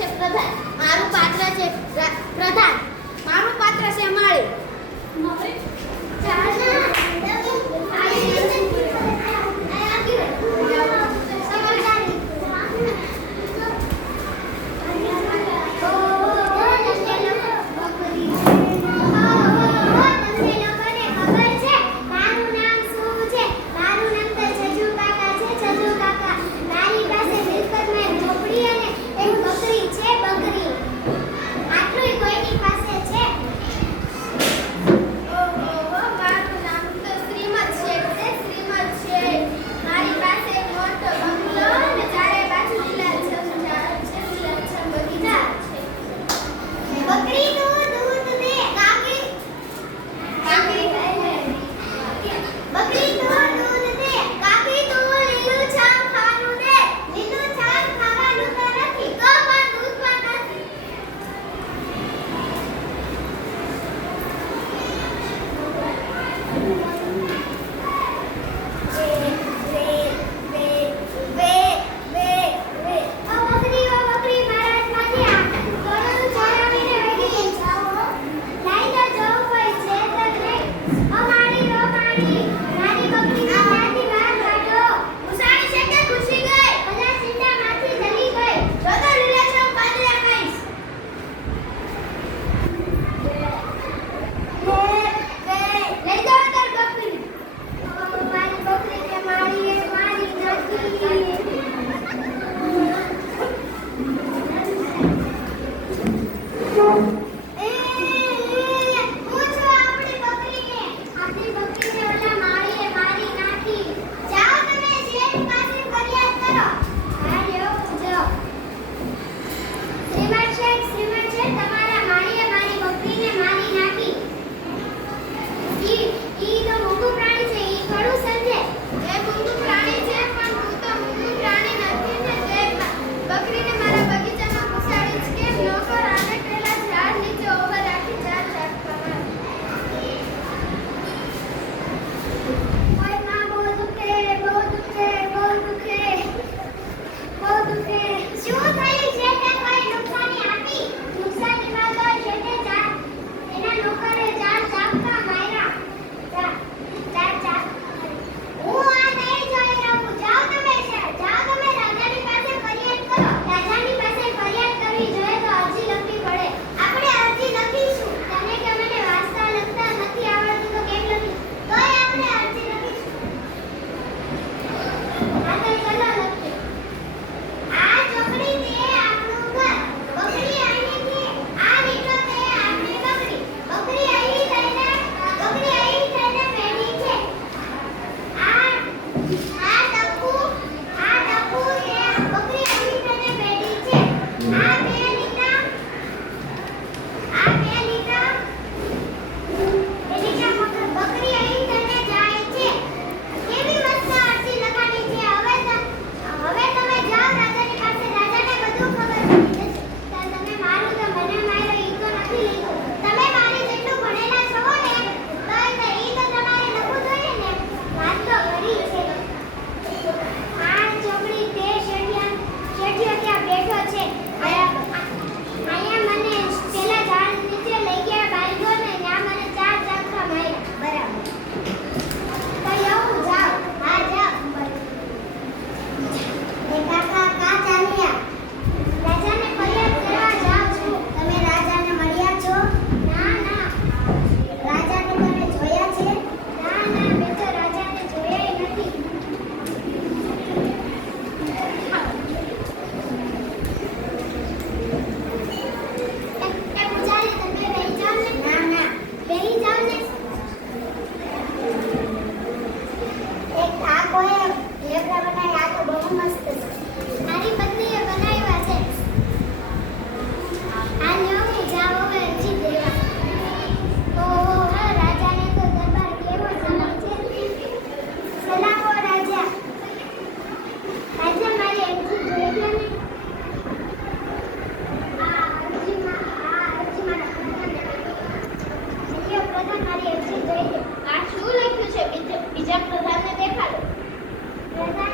છે પ્રધાન. મારું પાત્ર છે પ્રધાન. મારું પાત્ર છે માળી. કોઈએ લેબડા બનાવ્યા આ તો બહુ મસ્ત મારી પત્નીએ બનાવ્યા છે. આ નવી જાઓ અરજી દેવા. તો રાજાને તો દરબાર કેવો સમય છે? સલામો રાજા. રાજા મારી અરજી જોઈ લો મારી અરજી જોઈ લે. આ શું લખ્યું છે? બીજા પ્રધાનને દેખાડો. Bye-bye.